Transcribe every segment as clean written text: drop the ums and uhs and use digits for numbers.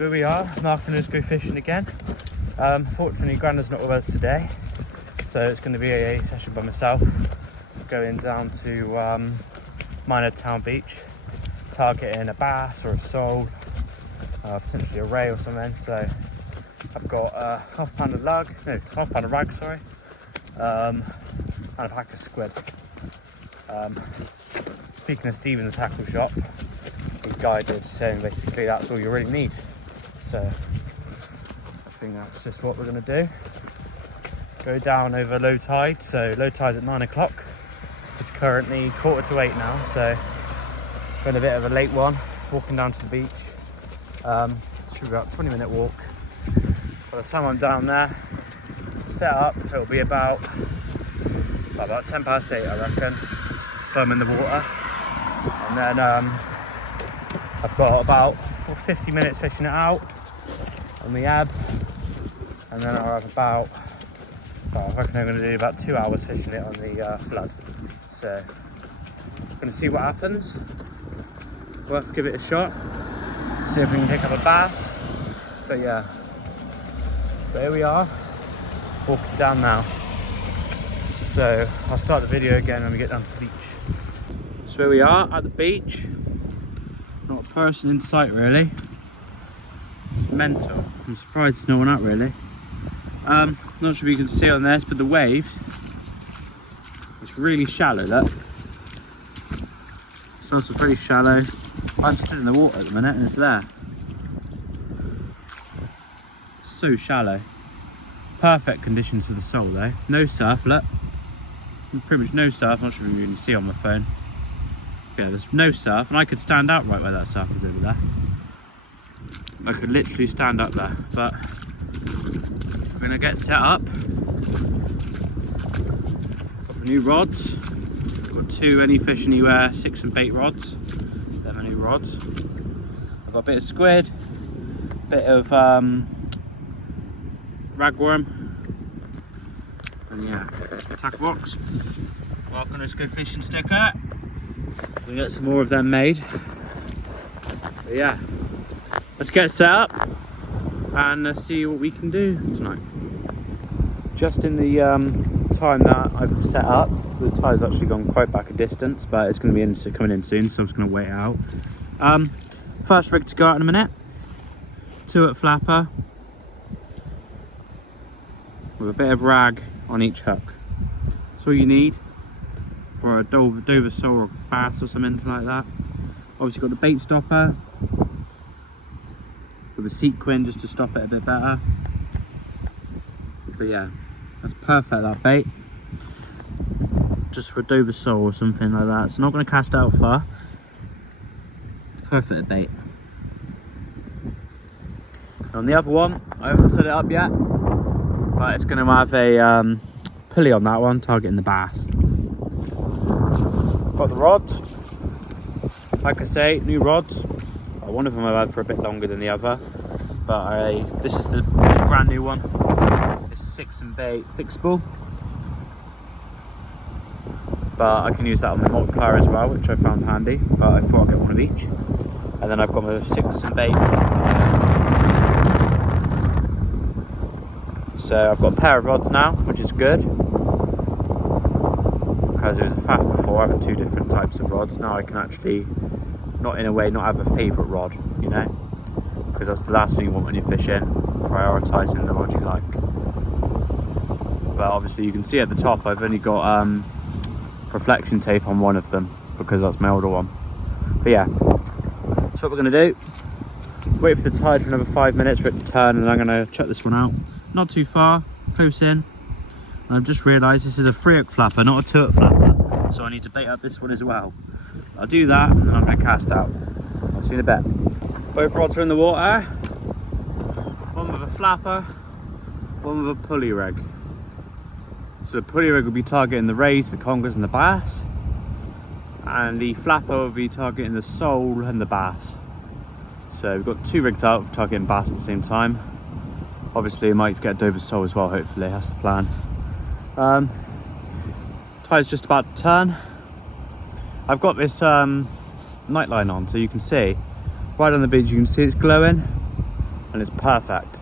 So here we are, Mark and us go fishing again. Fortunately, Grandad's not with us today, so it's going to be a session by myself, going down to Minehead Town Beach, targeting a bass or a sole, potentially a ray or something. So I've got a half pound of rag, sorry, and a pack of squid. Speaking of Steve in the tackle shop, he guided saying basically that's all you really need. So I think that's just what we're going to do. Go down over low tide. So low tide at 9 o'clock. It's currently 7:45 now, so been a bit of a late one. Walking down to the beach. Should be about a 20-minute walk. By the time I'm down there, set up, it'll be about 8:10, I reckon. Just swim in the water, and then I've got about 50 minutes fishing it out on the ebb, and then I'll have I reckon I'm going to do about 2 hours fishing it on the flood. So I'm going to see what happens. We'll have to give it a shot, see if we can pick up a bass. But yeah, here we are, walking down now. So I'll start the video again when we get down to the beach. So here we are at the beach. Not a person in sight really. It's mental. I'm surprised there's no one out really. Not sure if you can see on this, but the wave, it's really shallow, look. It's also pretty shallow. I'm stood in the water at the minute and it's there. It's so shallow. Perfect conditions for the sole though. No surf, look. Pretty much no surf. I'm not sure if you can see on my phone. Yeah, there's no surf, and I could stand out right where that surf is over there. I could literally stand up there, but we're gonna get set up. Got the new rods. Got 2 Any Fish Anywhere 6 and bait rods. They're my new rods. I've got a bit of squid, a bit of ragworm, and yeah, tackle box. Welcome, let's go fishing sticker. We'll get some more of them made. But yeah, let's get set up and see what we can do tonight. Just in the time that I've set up, the tide's actually gone quite back a distance, but it's going to be coming in soon, so I'm just going to wait it out. First rig to go out in a minute. 2 at flapper with a bit of rag on each hook. That's all you need for a Dover sole or bass or something like that. Obviously got the bait stopper with a sequin just to stop it a bit better. But yeah, that's perfect, that bait. Just for a Dover sole or something like that. It's not going to cast out far. Perfect bait. On the other one, I haven't set it up yet, but it's going to have a pulley on that one, targeting the bass. Got the rods, like I say, new rods. One of them I've had for a bit longer than the other, but this is the brand new one. It's a 6 and bait fixable, but I can use that on my multiplier as well, which I found handy. But I thought I'd get one of each, and then I've got my 6 and bait. So I've got a pair of rods now, which is good, because it was a faff before having 2 different types of rods. Now I can actually, not in a way, not have a favourite rod, you know, because that's the last thing you want when you're fishing, prioritising the rod you like. But obviously you can see at the top I've only got reflection tape on one of them, because that's my older one. But yeah, that's what we're going to do. Wait for the tide for another 5 minutes for it to turn, and I'm going to chuck this one out. Not too far, close in. And I've just realised this is a 3-hook flapper, not a 2-hook flapper, so I need to bait up this one as well. I'll do that and then I'm going to cast out. I'll see you in a bit. Both rods are in the water. One with a flapper, one with a pulley rig. So the pulley rig will be targeting the rays, the congers and the bass, and the flapper will be targeting the sole and the bass. So we've got 2 rigs out targeting bass at the same time. Obviously I might get Dover sole as well, hopefully, that's the plan. Tide's just about to turn. I've got this night line on, so you can see right on the beach, you can see it's glowing. and it's perfect.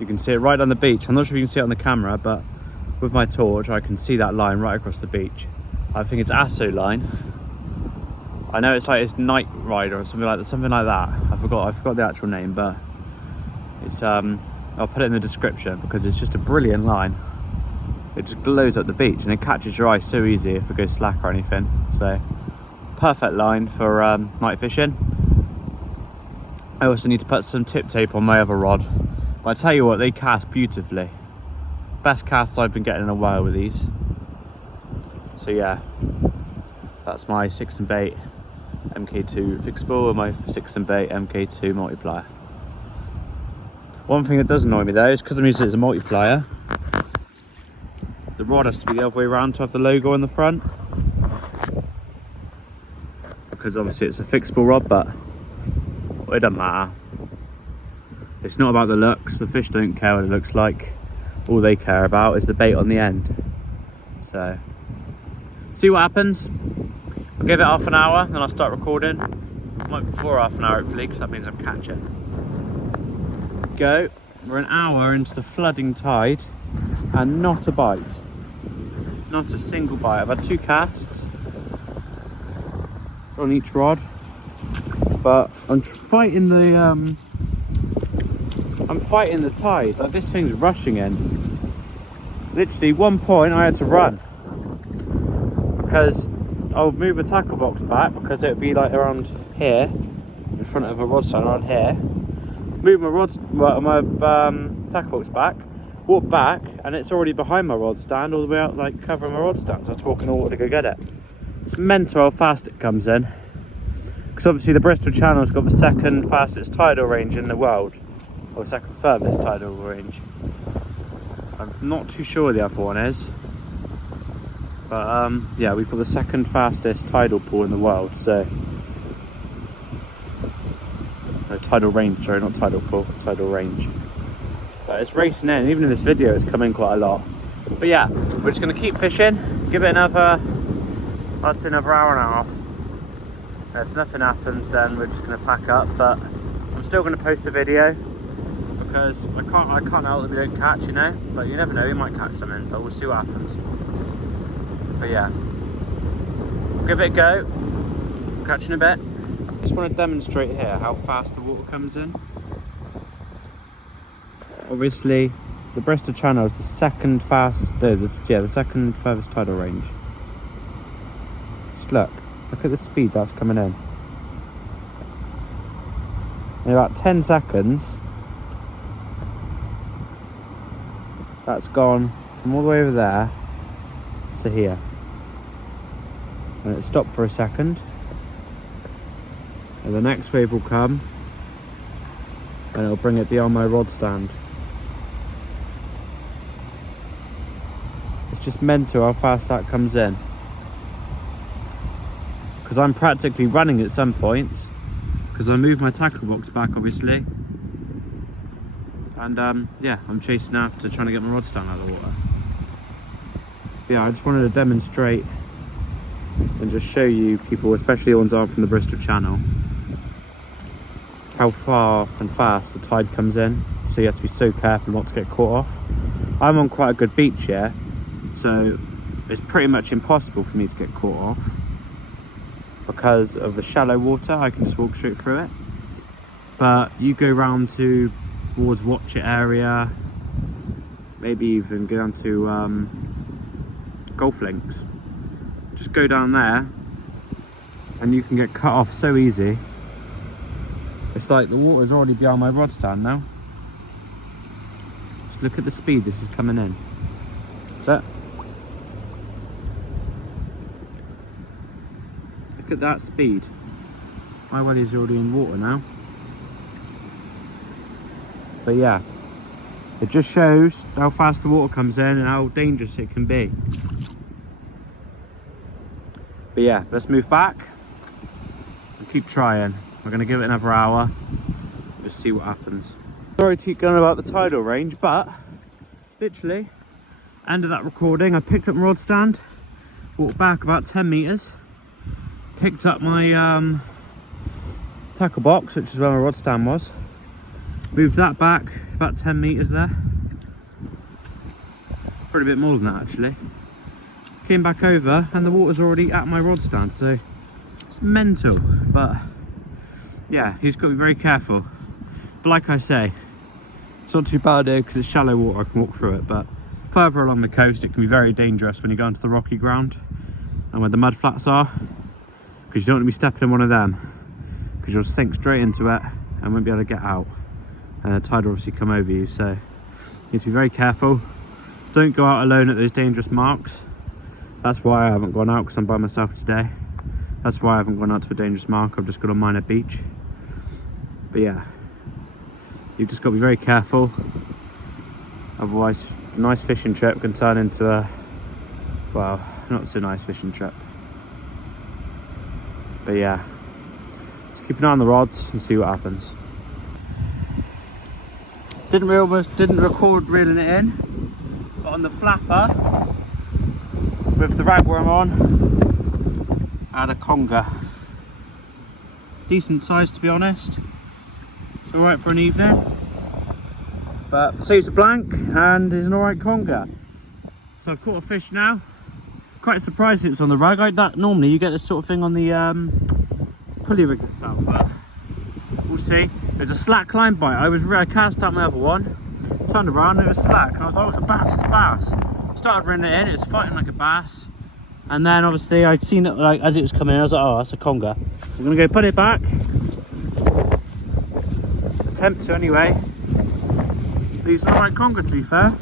You can see it right on the beach. I'm not sure if you can see it on the camera, but with my torch I can see that line right across the beach. I think it's Asso line. I know it's like it's Night Rider or something like that. I forgot the actual name, but it's I'll put it in the description because it's just a brilliant line. It just glows up the beach and it catches your eye so easy if it goes slack or anything. So perfect line for night fishing. I also need to put some tip tape on my other rod, but I tell you what, they cast beautifully. Best casts I've been getting in a while with these. So yeah, that's my 6 and bait MK2 fixable and my 6 and bait MK2 multiplier. One thing that does annoy me though is because I'm using it as a multiplier, the rod has to be the other way around to have the logo on the front, because obviously it's a fixable rod, but it doesn't matter. It's not about the looks. The fish don't care what it looks like. All they care about is the bait on the end. So see what happens. I'll give it half an hour, then I'll start recording. Might before half an hour hopefully, because that means I'm catching. Go. We're an hour into the flooding tide and not a bite. Not a single bite. I've had 2 casts on each rod, but I'm fighting the tide. Like, this thing's rushing in. Literally one point I had to run because I'll move a tackle box back, because it would be like around here in front of a rod stand, around here. Move my tackle box back, walk back, and it's already behind my rod stand, all the way out, like covering my rod stand. So I was walking all to go get it. It's mental how fast it comes in, because obviously the Bristol Channel's got the 2nd fastest tidal range in the world, or 2nd furthest tidal range. I'm not too sure the other one is, but yeah, we've got the 2nd fastest tidal pool in the world. So no, tidal range, sorry, not tidal pool, tidal range. But it's racing in. Even in this video it's coming quite a lot. But yeah, we're just going to keep fishing, give it another, I'd say another hour and a half. If nothing happens, then we're just going to pack up. But I'm still going to post a video, because I can't help that we don't catch, you know. But you never know, we might catch something, but we'll see what happens. But yeah, give it a go. Catch you in a bit. Just want to demonstrate here how fast the water comes in. Obviously the Bristol Channel is the 2nd the 2nd furthest tidal range. Just look at the speed that's coming in. In about 10 seconds that's gone from all the way over there to here, and it stopped for a second, and the next wave will come and it'll bring it beyond my rod stand. It's just mental how fast that comes in, because I'm practically running at some points, because I moved my tackle box back obviously, and yeah, I'm chasing after trying to get my rod stand out of the water. Yeah, I just wanted to demonstrate and just show you people, especially the ones that aren't from the Bristol Channel, how far and fast the tide comes in. So you have to be so careful not to get caught off. I'm on quite a good beach here, so it's pretty much impossible for me to get caught off because of the shallow water. I can just walk straight through it. But you go round towards Watch It area, maybe even go down to golf links. Just go down there and you can get cut off so easy. It's like the water's already behind my rod stand now. Just look at the speed this is coming in. Look at that speed. My welly's already in water now. But yeah, it just shows how fast the water comes in and how dangerous it can be. But yeah, let's move back and keep trying. We're going to give it another hour, just see what happens. Sorry to keep going about the tidal range, but literally, end of that recording, I picked up my rod stand, walked back about 10 meters, picked up my tackle box, which is where my rod stand was, Moved that back about 10 meters there. Probably a bit more than that actually. Came back over and the water's already at my rod stand, so it's mental. But yeah, you've got to be very careful. But like I say, it's not too bad here because it's shallow water, I can walk through it. But further along the coast, it can be very dangerous when you go into the rocky ground and where the mud flats are, because you don't want to be stepping in one of them, because you'll sink straight into it and won't be able to get out. And the tide will obviously come over you, so you need to be very careful. Don't go out alone at those dangerous marks. That's why I haven't gone out, because I'm by myself today. That's why I haven't gone out to a dangerous mark. I've just got on Minehead Beach. But yeah, you've just got to be very careful. Otherwise, a nice fishing trip can turn into a, well, not so nice fishing trip. But yeah, just keep an eye on the rods and see what happens. Didn't record reeling it in, but on the flapper with the ragworm on, I had a conger. Decent size, to be honest. It's alright for an evening, but saves a blank and is an alright conger. So I've caught a fish now. Quite surprised it's on the rag. Like that, normally you get this sort of thing on the pulley rig itself, but we'll see. It's a slack line bite. I cast out my other one, turned around, it was slack, and I was like, oh, it's a bass, it's a bass. Started reeling it in, it was fighting like a bass. And then obviously I'd seen it like as it was coming in, I was like, oh, that's a conger. I'm gonna go put it back. Attempt to anyway. But he's an alright conger, to be fair.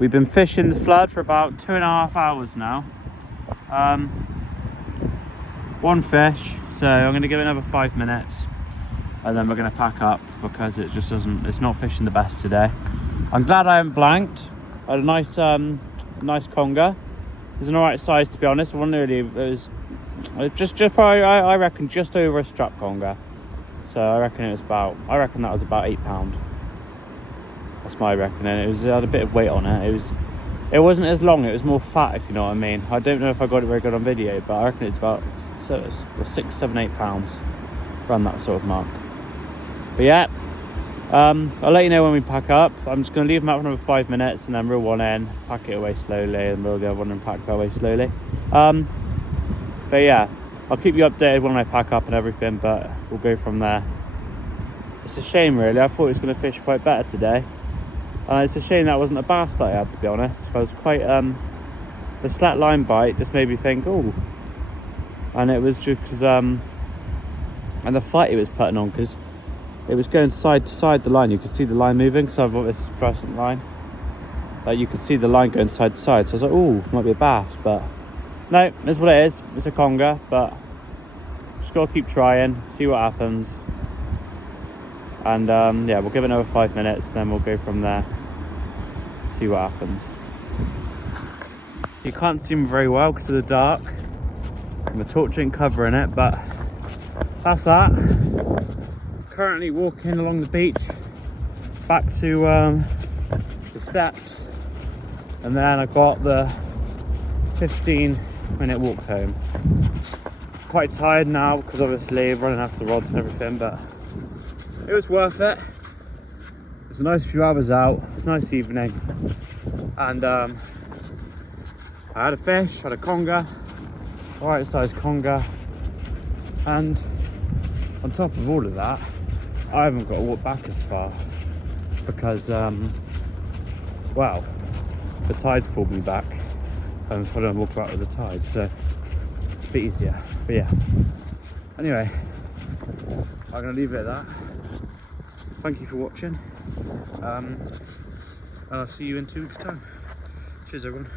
We've been fishing the flood for about 2.5 hours now. One fish, so I'm going to give it another 5 minutes and then we're going to pack up, because it just doesn't, it's not fishing the best today. I'm glad I haven't blanked. I had a nice nice conger. It's an alright size, to be honest. It was just probably, I reckon just over a strap conger. So I reckon that was about £8. That's my reckoning. It had a bit of weight on it. It wasn't as long, it was more fat, if you know what I mean. I don't know if I got it very good on video, but I reckon it's about 6, 7, 8 pounds, around that sort of mark. But yeah, I'll let you know when we pack up. I'm just going to leave them out for another 5 minutes and then reel one in, pack it away slowly, and reel the other one and pack that away slowly. But yeah, I'll keep you updated when I pack up and everything, but we'll go from there. It's a shame really, I thought it was going to fish quite better today. It's a shame that wasn't a bass that I had, to be honest. I was quite, the slack line bite just made me think, oh. And it was just because, and the fight it was putting on, because it was going side to side the line. You could see the line moving, because I've got this fluorescent line. Like you could see the line going side to side. So I was like, oh, might be a bass, but no, that's what it is. It's a conger, but just got to keep trying, see what happens. And yeah, we'll give it another 5 minutes, then we'll go from there. See what happens. You can't see me very well because of the dark. My torch ain't covering it, but that's that. Currently walking along the beach back to the steps, and then I've got the 15-minute walk home. Quite tired now because obviously running after the rods and everything, but it was worth it. It was a nice few hours out, nice evening, and I had a fish, had a conger, alright sized conger, and on top of all of that, I haven't got to walk back as far because, well, the tide's pulled me back, and I don't walk out with the tide, so it's a bit easier. But yeah, anyway, I'm going to leave it at that. Thank you for watching, and I'll see you in 2 weeks' time. Cheers everyone.